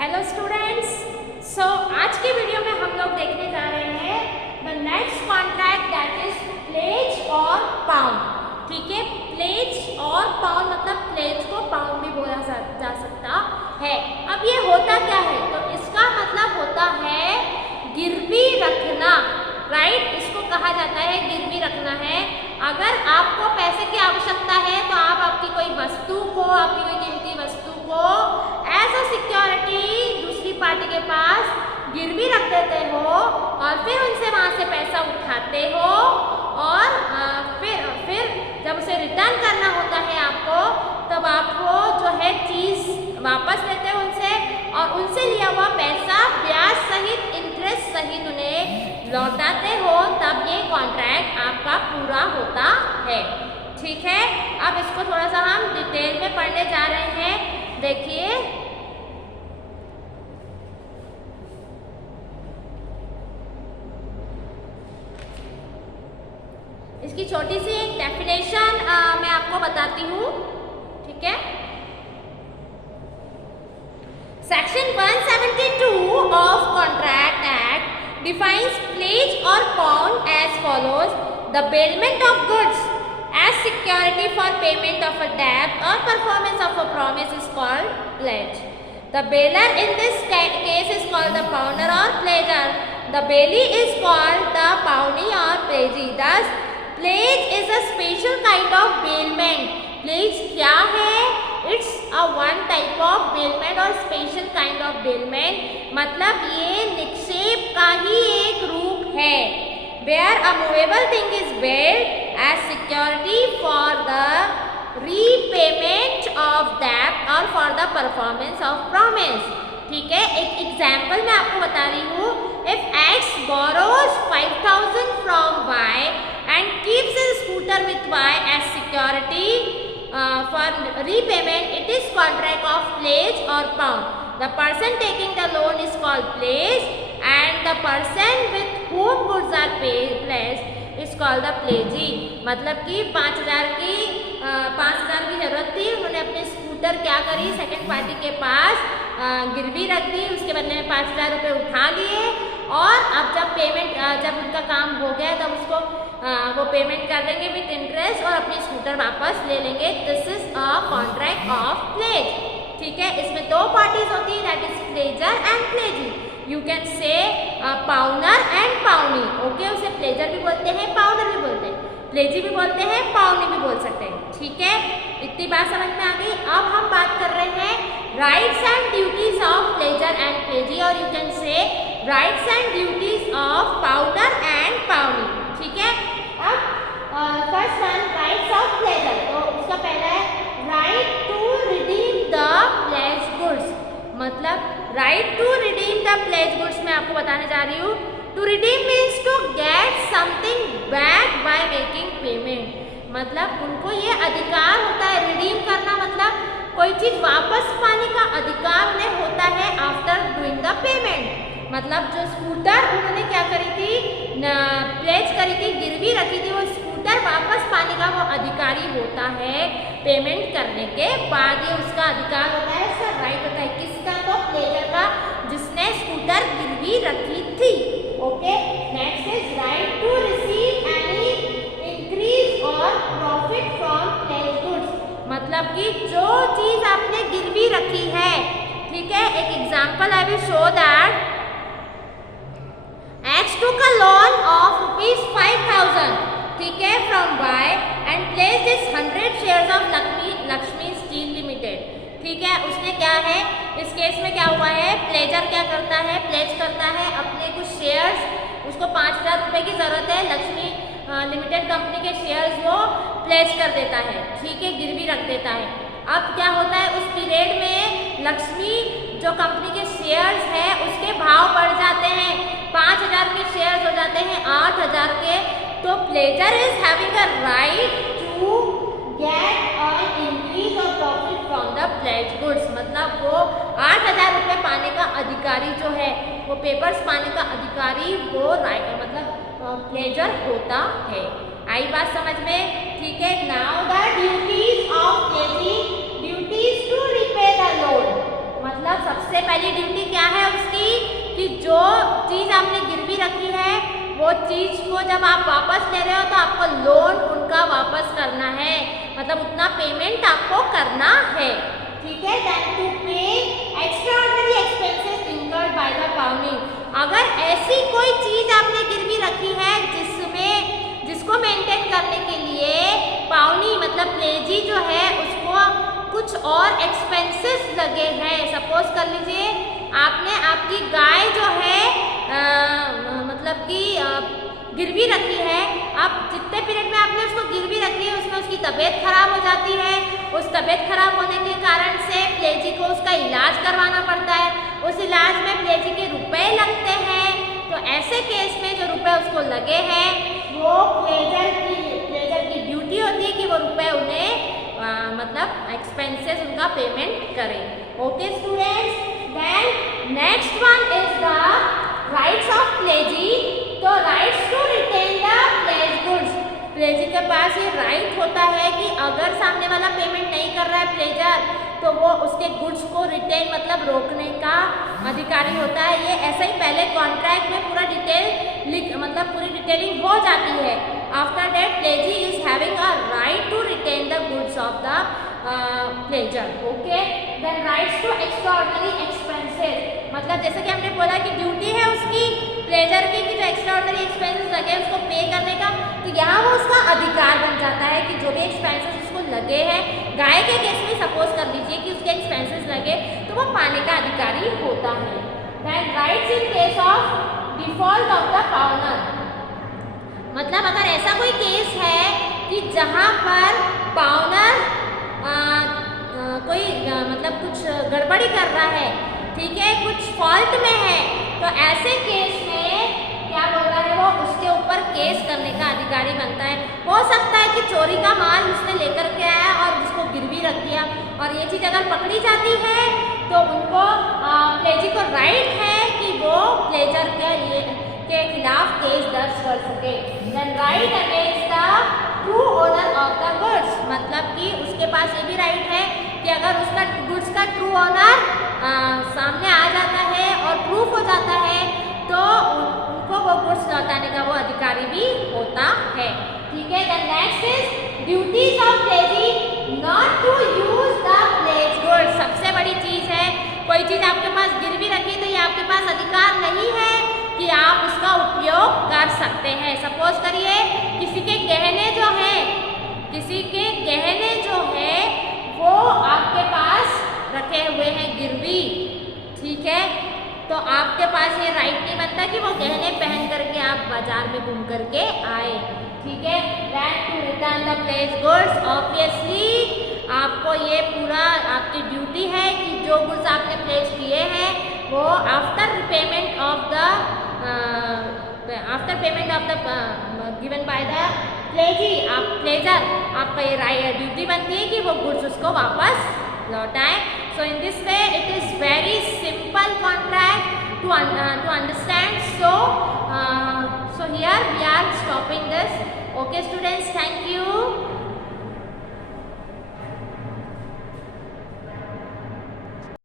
Hello students, आज के video में हम लोग देखने जा रहे हैं the next contract that is pledge और पाउंड। ठीक है, प्लेज और पाउंड मतलब प्लेज को पाउंड भी बोला जा सकता है। अब ये होता क्या है, तो इसका मतलब होता है गिरवी रखना, राइट। इसको कहा जाता है गिरवी रखना है। अगर आपको पैसे की आवश्यकता है तो आप आपकी कोई वस्तु को, आपकी कोई कीमती वस्तु को एज अ सिक्योरिटी दूसरी पार्टी के पास गिरवी रख देते हो और फिर उनसे वहाँ से पैसा उठाते हो और फिर जब उसे रिटर्न करना होता है आपको, तब आपको जो है चीज़ वापस लेते हो उनसे और उनसे लिया हुआ पैसा ब्याज सहित, इंटरेस्ट सहित उन्हें लौटाते हो, तब ये कॉन्ट्रैक्ट आपका पूरा होता है। ठीक है, अब इसको थोड़ा सा हम डिटेल में पढ़ने जा रहे हैं। देखिए, इसकी छोटी सी एक डेफिनेशन मैं आपको बताती हूँ। ठीक है, section 172 of contract act defines pledge और pawn as follows: the bailment of goods as security for payment of a debt or performance of a promise is called pledge. The bailer in this case is called the pounder or pledger. The bailee is called the pawnee or pledgee. Thus, pledge is a special kind of bailment. Pledge क्या है? It's a one type of bailment or special kind of bailment. मतलब ये निक्षेप का ही एक रूप है, where a movable thing is bailed as security for the repayment of debt or for the performance of promise. ठीक है, एक एग्जाम्पल मैं आपको बता रही हूँ। If X borrows 5,000 from Y and keeps his scooter with Y as security for repayment, it is contract of pledge or pound. The person taking the loan is called pledge and the person with whom goods are pledged is called the pledgee. मतलब कि 5,000 की जरूरत थी, उन्होंने अपने scooter क्या करी, second party के पास गिरवी रख दी, उसके बदले में 5,000 रुपये उठा लिए और अब जब उनका काम हो गया तब उसको वो पेमेंट कर देंगे विथ इंटरेस्ट और अपनी स्कूटर वापस ले लेंगे। This is a contract of pledge. ठीक है, इसमें दो पार्टीज होती है, that is pledger and pledgee. You can say pawnor and pawnee. Okay, उसे प्लेजर भी बोलते हैं, पाउनर भी बोलते हैं, प्लेजी भी बोलते हैं, पाउनी भी बोल सकते हैं। ठीक है, इतनी बात समझ में आ गई। अब हम बात कर रहे हैं rights and duties of pledger and pledgee, और you can say rights and duties of pawnor and pawnee. ठीक है, अब first one, rights of pledger. तो उसका पहला है right to redeem the pledge goods. मतलब right to redeem the pledge goods मैं आपको बताने जा रही हूँ। To redeem means to get something back by making payment. मतलब उनको ये अधिकार होता है, रिडीम करना मतलब कोई चीज़ वापस पाने का अधिकार उन्हें होता है आफ्टर डूइंग द पेमेंट। मतलब जो स्कूटर उन्होंने क्या करी थी, प्लेज करी थी, गिरवी रखी थी, वो स्कूटर वापस पाने का वो अधिकारी होता है पेमेंट करने के बाद। ये उसका अधिकार होता है, उसका राइट होता है। किसका? तो प्लेजर का, जिसने स्कूटर गिरवी रखी थी। Okay, next is right to receive any increase और प्रॉफिट फ्रॉम प्लेज गुड्स। मतलब कि जो चीज आपने गिरवी रखी है, ठीक है, एक example I will show that X took a loan of ₹5,000, ठीक है, from Y and placed his 100 shares of Lakshmi Steel Limited। ठीक है, उसने क्या है, इस केस में क्या हुआ है, प्लेजर क्या करता है, प्लेज करता है अपने कुछ शेयर्स, उसको 5,000 रुपये की ज़रूरत है, लक्ष्मी लिमिटेड कंपनी के शेयर्स वो प्लेज कर देता है। ठीक है, गिरवी रख देता है। अब क्या होता है, उस पीरियड में लक्ष्मी जो कंपनी के शेयर्स हैं उसके भाव बढ़ जाते हैं, 5,000 के शेयर्स हो जाते हैं 8,000 के। तो pledger is having a right to get an increase और profit from the pledge goods. मतलब वो 8,000 रुपये पाने का अधिकारी जो है, वो पेपर्स पाने का अधिकारी वो राइट मतलब प्लेजर होता है। आई बात समझ में? ठीक है, now the duties of pledgee. Duties to repay the loan, मतलब सबसे पहली ड्यूटी चीज़ को जब आप वापस ले रहे हो तो आपको लोन उनका वापस करना है, मतलब उतना पेमेंट आपको करना है, ठीक है। Then to pay extraordinary expenses incurred by the pawnee. अगर ऐसी कोई चीज़ आपने गिरवी रखी है जिसको मेंटेन करने के लिए पाउनी मतलब प्लेजी जो है उसको कुछ और एक्सपेंसेस लगे हैं। सपोज कर लीजिए आपकी गाय जो है मतलब कि गिरवी रखी है, अब जितने पीरियड में आपने उसको गिरवी रखी है उसमें उसकी तबीयत खराब हो जाती है, उस तबीयत खराब होने के कारण से प्लेजी को उसका इलाज करवाना पड़ता है, उस इलाज में प्लेजी के रुपए लगते हैं। तो ऐसे केस में जो रुपए उसको लगे हैं वो प्लेजर की ड्यूटी होती है कि वो रुपए उन्हें मतलब एक्सपेंसेस उनका पेमेंट करें। Okay students, then next one is the rights of pledgee. तो rights to retain the pledge goods, pledgee के पास ये राइट होता है कि अगर सामने वाला पेमेंट नहीं कर रहा है प्लेजर तो वो उसके गुड्स को रिटेन मतलब रोकने का अधिकारी होता है। ये ऐसा ही पहले कॉन्ट्रैक्ट में पूरा डिटेल मतलब पूरी डिटेलिंग हो जाती है। After that pledgee is having a right to retain the goods of the pledger. Okay, then rights to extraordinary expenses, मतलब जैसे कि हमने बोला कि ड्यूटी है उसकी प्लेजर की कि जो एक्स्ट्राऑर्डिनरी एक्सपेंसेस लगे उसको पे करने का, तो यहाँ वो उसका अधिकार बन जाता है कि जो भी एक्सपेंसेस उसको लगे हैं, गाय के केस में सपोज कर लीजिए कि उसके एक्सपेंसेस लगे तो वो पाने का अधिकारी होता है। Then rights in case of default of the pawnor, मतलब अगर ऐसा कोई केस है कि जहाँ पर पाउनर कोई मतलब कुछ गड़बड़ी कर रहा है, ठीक है, कुछ फॉल्ट में है, तो ऐसे केस में क्या बोलता है वो उसके ऊपर केस करने का अधिकारी बनता है। हो सकता है कि चोरी का माल उसने लेकर के आया और उसको गिरवी रख दिया और ये चीज़ अगर पकड़ी जाती है तो उनको प्लेजी को राइट है कि वो प्लेजर के खिलाफ केस दर्ज कर सके। Then right against the true owner of the goods, मतलब कि उसके पास ये भी राइट है कि अगर उसका गुड्स का ट्रू ओनर सामने आ जाता है और प्रूफ हो जाता है तो उनको वो गुड्स लौटाने का वो अधिकारी भी होता है, ठीक है। Then next is duties of pledgee not to use the pledge goods. सबसे बड़ी चीज़ है, कोई चीज़ आपके पास गिरवी रखी तो ये आपके पास अधिकार नहीं है कि आप उसका उपयोग कर सकते हैं। सपोज करिए किसी के गहने जो है वो आपके पास रखे हुए हैं गिरवी, ठीक है, तो आपके पास ये राइट नहीं बनता कि वो गहने पहन करके आप बाजार में घूम करके आए, ठीक है। Then to return the pledge goods, obviously आपको ये पूरा आपकी ड्यूटी है कि जो गुड्स आपने प्लेस किए हैं वो after payment of the given by the pleasure आपका ये ड्यूटी बनती है कि वो गुड्स उसको वापस लौटाएं। So in this way it is very simple contract to understand. So here we are stopping this. Okay students, thank you.